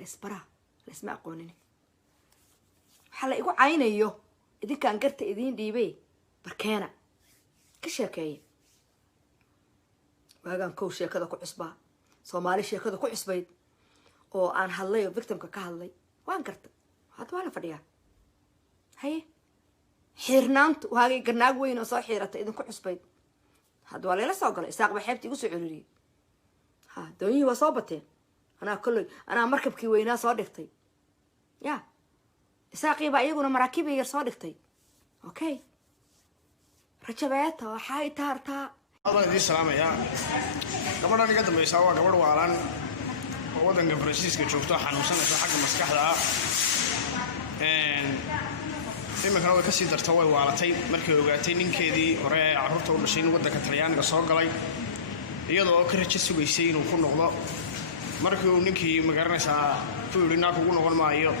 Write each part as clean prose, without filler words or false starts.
isbara la isma aqoonin waxa la igu caynayo idinkaan garta idin dhiibay barkeena ka sheekeeyay waagaan kow sheekada ku cusbaa Soomaali sheekada ku cusbayd oo aan hadlay oo victimka ka hadlay waan garta hadda waa la fadhiyaa haye xirnaantu waagay garnaag weyn oo soo xiirata idinku cusbayd hadda waa la soo galay isaaq baxeebti igu soo celiriyay ha doonyi waa soo bateen أنا مركب كوينا صادقتي يا ساقي بقى يقولون مراكبي يصادقتي أوكي رجبت وحاي تارتا الله يدي السلامة يا قبل أن نقدم يسوى قبل وعلان ودن فرانسيسكو شوفتوه حنوسنا حق مسكح ذا إما كانوا كسي درتوي وعلتي مركب وقعتين كذي وراء عرفت ولا شيء ودك تريان قصار قلي يلا كرهت سويسين وكل نقطة markuu ninkii magaranaysaa tuulina kugu noqon maayo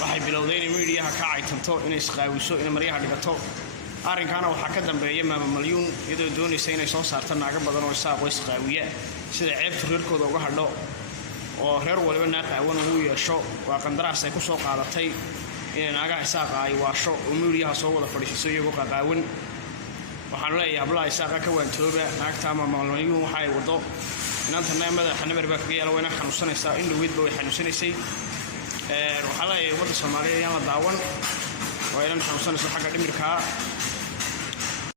waxay bilowdeen media ka caytanto inay isqaawiso in maryaha dhigato arinkana waxa ka dambeeyay maama malyuun iyadoo doonaysa inay soo saarto naaga badan oo isaaq way isqaawiya sida ceebta reerkooda uga hadho oo reer waliba naaqaawan uu yeesho waa qandaraas ay ku soo qaadatay in naaga isaaq ay waasho oo media soo wada fadhiiso iyagoo qaqaawan waxaan leeyahay abla isaaq ka waantooba naagta maama malyuun waxay wado inanta naamada xanabar baa kaga yaala wayna xanuunsanaysaa in dhaweyd baa way xanuunsanaysay waxa la wada Soomaaliyeed la daawan waa inaan xanuunsanayso xagga dhimirka